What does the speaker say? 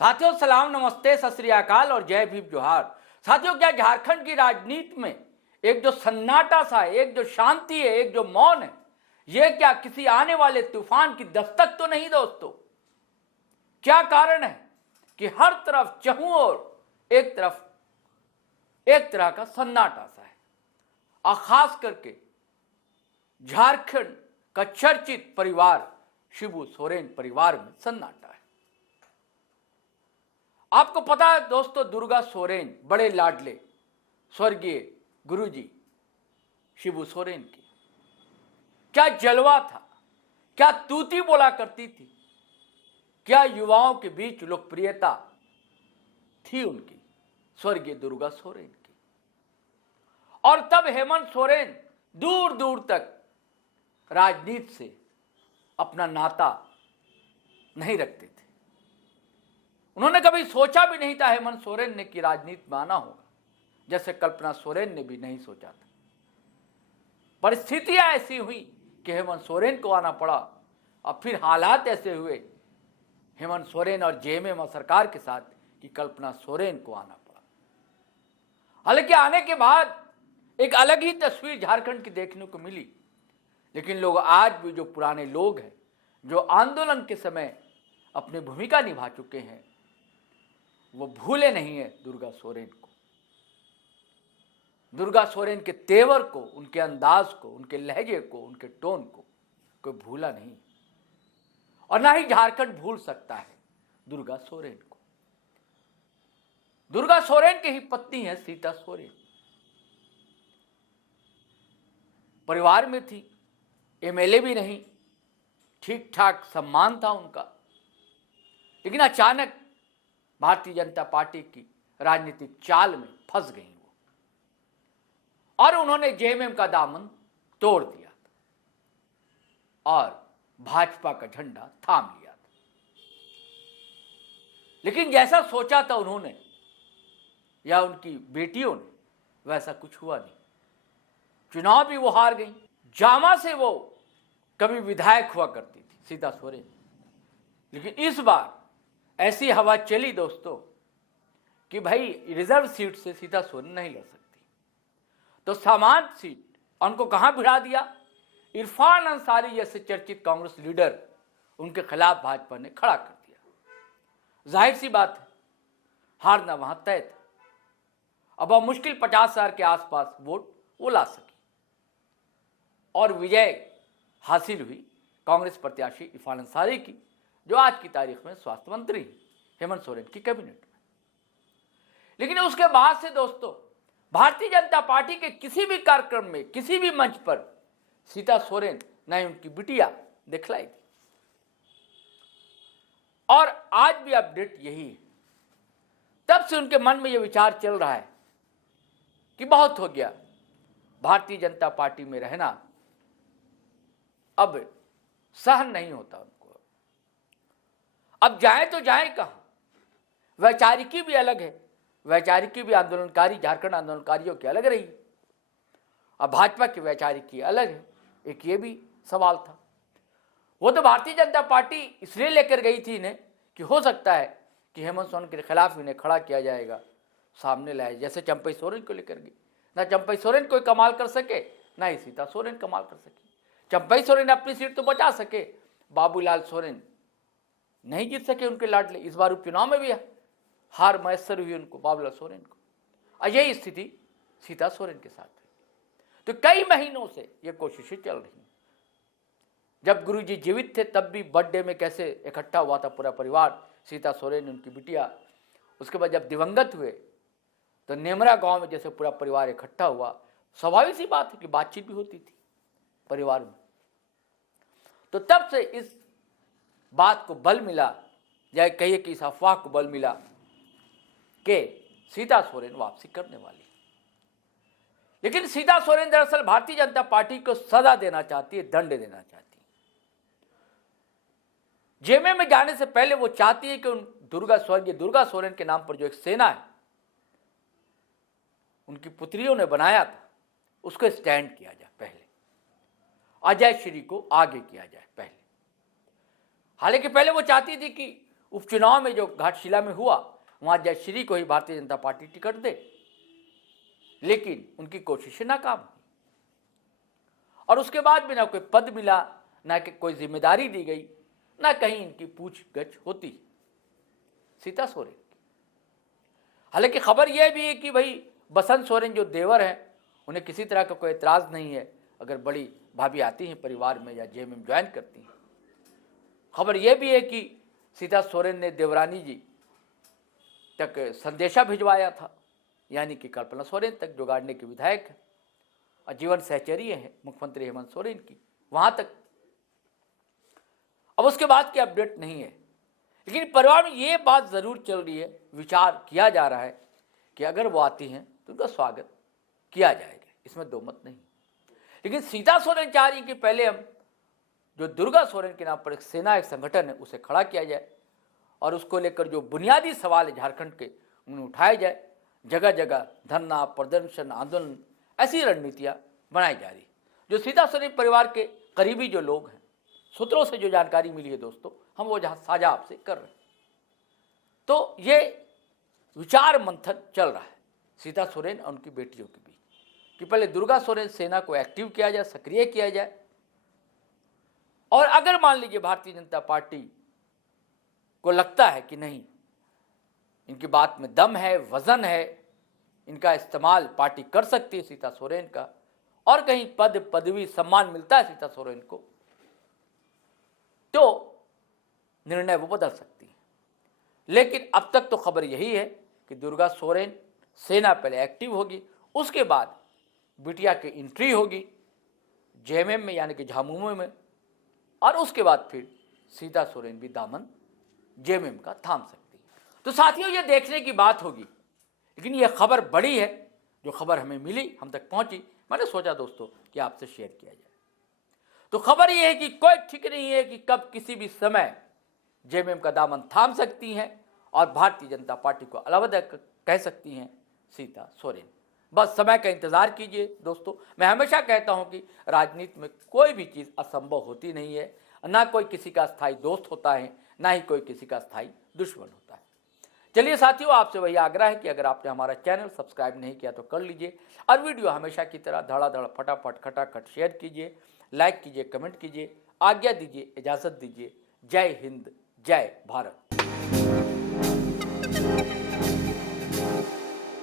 साथियों सलाम, नमस्ते, सत श्री अकाल और जय भीम जोहार। साथियों, क्या झारखंड की राजनीति में एक जो सन्नाटा सा है, एक जो शांति है, एक जो मौन है, यह क्या किसी आने वाले तूफान की दस्तक तो नहीं दोस्तों? क्या कारण है कि हर तरफ चहुं ओर एक तरह का सन्नाटा सा है, और खास करके झारखंड का चर्चित परिवार शिबू सोरेन परिवार में सन्नाटा है। आपको पता है दोस्तों, दुर्गा सोरेन बड़े लाडले स्वर्गीय गुरुजी शिबू सोरेन की क्या जलवा था, क्या तूती बोला करती थी, क्या युवाओं के बीच लोकप्रियता थी उनकी, स्वर्गीय दुर्गा सोरेन की। और तब हेमंत सोरेन दूर दूर तक राजनीति से अपना नाता नहीं रखते थे। उन्होंने कभी सोचा भी नहीं था हेमंत सोरेन ने कि राजनीति में आना होगा, जैसे कल्पना सोरेन ने भी नहीं सोचा था। परिस्थितियां ऐसी हुई कि हेमंत सोरेन को आना पड़ा, और फिर हालात ऐसे हुए हेमंत सोरेन और जेएमएम सरकार के साथ कि कल्पना सोरेन को आना पड़ा। हालांकि आने के बाद एक अलग ही तस्वीर झारखंड की देखने को मिली, लेकिन लोग आज भी, जो पुराने लोग हैं, जो आंदोलन के समय अपनी भूमिका निभा चुके हैं, वो भूले नहीं है दुर्गा सोरेन को, दुर्गा सोरेन के तेवर को, उनके अंदाज को, उनके लहजे को, उनके टोन को कोई भूला नहीं, और ना ही झारखंड भूल सकता है दुर्गा सोरेन को। दुर्गा सोरेन की ही पत्नी है सीता सोरेन, परिवार में थी, एमएलए भी नहीं, ठीक ठाक सम्मान था उनका, लेकिन अचानक भारतीय जनता पार्टी की राजनीतिक चाल में फंस गई वो, और उन्होंने जेएमएम का दामन तोड़ दिया था और भाजपा का झंडा थाम लिया था। लेकिन जैसा सोचा था उन्होंने या उनकी बेटियों ने, वैसा कुछ हुआ नहीं। चुनाव भी वो हार गई। जामा से वो कभी विधायक हुआ करती थी सीता सोरेन, लेकिन इस बार ऐसी हवा चली दोस्तों कि भाई रिजर्व सीट से सीता सोरेन नहीं लड़ सकती, तो सामान्य सीट उनको कहां भिड़ा दिया? इरफान अंसारी जैसे चर्चित कांग्रेस लीडर, उनके खिलाफ भाजपा ने खड़ा कर दिया। जाहिर सी बात है, हारना वहां तय था। अब वह मुश्किल 50,000 के आसपास वोट वो ला सकी और विजय हासिल हुई कांग्रेस प्रत्याशी इरफान अंसारी की, जो आज की तारीख में स्वास्थ्य मंत्री हेमंत सोरेन की कैबिनेट में। लेकिन उसके बाद से दोस्तों, भारतीय जनता पार्टी के किसी भी कार्यक्रम में, किसी भी मंच पर सीता सोरेन न ही उनकी बिटिया दिखलाई थी। और आज भी अपडेट यही है। तब से उनके मन में यह विचार चल रहा है कि बहुत हो गया, भारतीय जनता पार्टी में रहना अब सहन नहीं होता उनको। अब जाए तो जाए कहां? वैचारिकी भी अलग है, वैचारिकी भी आंदोलनकारी, झारखंड आंदोलनकारियों की अलग रही, अब भाजपा की वैचारिकी अलग है। एक ये भी सवाल था। वो तो भारतीय जनता पार्टी इसलिए लेकर गई थी इन्हें कि हो सकता है कि हेमंत सोरेन के खिलाफ इन्हें खड़ा किया जाएगा, सामने लाए, जैसे चंपई सोरेन को लेकर गई। ना चंपई सोरेन कोई कमाल कर सके, ना ही सीता सोरेन कमाल कर सके। चंपई सोरेन अपनी सीट तो बचा सके, बाबूलाल सोरेन नहीं जीत सके, उनके लाडले। इस बार उपचुनाव में भी हार मैसर हुई उनको, बाबूलाल सोरेन को। और यही स्थिति सीता सोरेन के साथ हुई। तो कई महीनों से ये कोशिशें चल रही। जब गुरुजी जीवित थे तब भी बर्थडे में कैसे इकट्ठा हुआ था पूरा परिवार, सीता सोरेन, उनकी बिटिया। उसके बाद जब दिवंगत हुए तो नेमरा गांव में जैसे पूरा परिवार इकट्ठा हुआ। स्वाभाविक सी बात है कि बातचीत भी होती थी परिवार में। तो तब से इस बात को बल मिला, या कहिए कि इस अफवाह को बल मिला कि सीता सोरेन वापसी करने वाली। लेकिन सीता सोरेन दरअसल भारतीय जनता पार्टी को सजा देना चाहती है, दंड देना चाहती है। जेएमएम में जाने से पहले वो चाहती है कि उन स्वर्गीय दुर्गा सोरेन के नाम पर जो एक सेना है, उनकी पुत्रियों ने बनाया था, उसको स्टैंड किया जाए पहले, अजय श्री को आगे किया जाए पहले। हालांकि पहले वो चाहती थी कि उपचुनाव में जो घाटशिला में हुआ वहां जयश्री को ही भारतीय जनता पार्टी टिकट दे, लेकिन उनकी कोशिशें नाकाम हुई और उसके बाद भी ना कोई पद मिला, ना कि कोई जिम्मेदारी दी गई, ना कहीं इनकी पूछगछ होती सीता सोरेन की। हालांकि खबर यह भी है कि भाई बसंत सोरेन जो देवर हैं उन्हें किसी तरह का कोई एतराज नहीं है अगर बड़ी भाभी आती हैं परिवार में या जेएमएम ज्वाइन करती हैं। खबर यह भी है कि सीता सोरेन ने देवरानी जी तक संदेशा भिजवाया था, यानी कि कल्पना सोरेन तक, जो गाड़ने के विधायक है और जीवन सहचरी है मुख्यमंत्री हेमंत सोरेन की, वहां तक। अब उसके बाद की अपडेट नहीं है, लेकिन परिवार में ये बात जरूर चल रही है, विचार किया जा रहा है कि अगर वो आती हैं तो उनका स्वागत किया जाएगा, इसमें दो मत नहीं। लेकिन सीता सोरेन चाह रही कि पहले हम जो दुर्गा सोरेन के नाम पर एक सेना, एक संगठन है, उसे खड़ा किया जाए और उसको लेकर जो बुनियादी सवाल है झारखंड के उन्हें उठाए जाए। जगह जगह धरना, प्रदर्शन, आंदोलन, ऐसी रणनीतियां बनाई जा रही। जो सीता सोरेन परिवार के करीबी जो लोग हैं, सूत्रों से जो जानकारी मिली है दोस्तों, हम वो जहां साझा आपसे कर रहे हैं। तो ये विचार मंथन चल रहा है सीता सोरेन और उनकी बेटियों के बीच कि पहले दुर्गा सोरेन सेना को एक्टिव किया जाए, सक्रिय किया जाए, और अगर मान लीजिए भारतीय जनता पार्टी को लगता है कि नहीं इनकी बात में दम है, वजन है, इनका इस्तेमाल पार्टी कर सकती है सीता सोरेन का, और कहीं पद, पदवी, सम्मान मिलता है सीता सोरेन को, तो निर्णय वो बदल सकती है। लेकिन अब तक तो खबर यही है कि दुर्गा सोरेन सेना पहले एक्टिव होगी, उसके बाद बिटिया की एंट्री होगी जेएमएम में, यानी कि झामुमो में, और उसके बाद फिर सीता सोरेन भी दामन जेएमएम का थाम सकती है। तो साथियों, ये देखने की बात होगी, लेकिन ये खबर बड़ी है। जो खबर हमें मिली, हम तक पहुंची, मैंने सोचा दोस्तों कि आपसे शेयर किया जाए। तो खबर ये है कि कोई ठीक नहीं है कि कब किसी भी समय जेएमएम का दामन थाम सकती हैं और भारतीय जनता पार्टी को अलविदा कह सकती हैं सीता सोरेन। बस समय का इंतजार कीजिए दोस्तों। मैं हमेशा कहता हूं कि राजनीति में कोई भी चीज़ असंभव होती नहीं है, ना कोई किसी का स्थायी दोस्त होता है, ना ही कोई किसी का स्थायी दुश्मन होता है। चलिए साथियों, आपसे वही आग्रह है कि अगर आपने हमारा चैनल सब्सक्राइब नहीं किया तो कर लीजिए, और वीडियो हमेशा की तरह धड़ाधड़ फटाफट खटाखट शेयर कीजिए, लाइक कीजिए, कमेंट कीजिए। आज्ञा दीजिए, इजाज़त दीजिए। जय हिंद, जय भारत।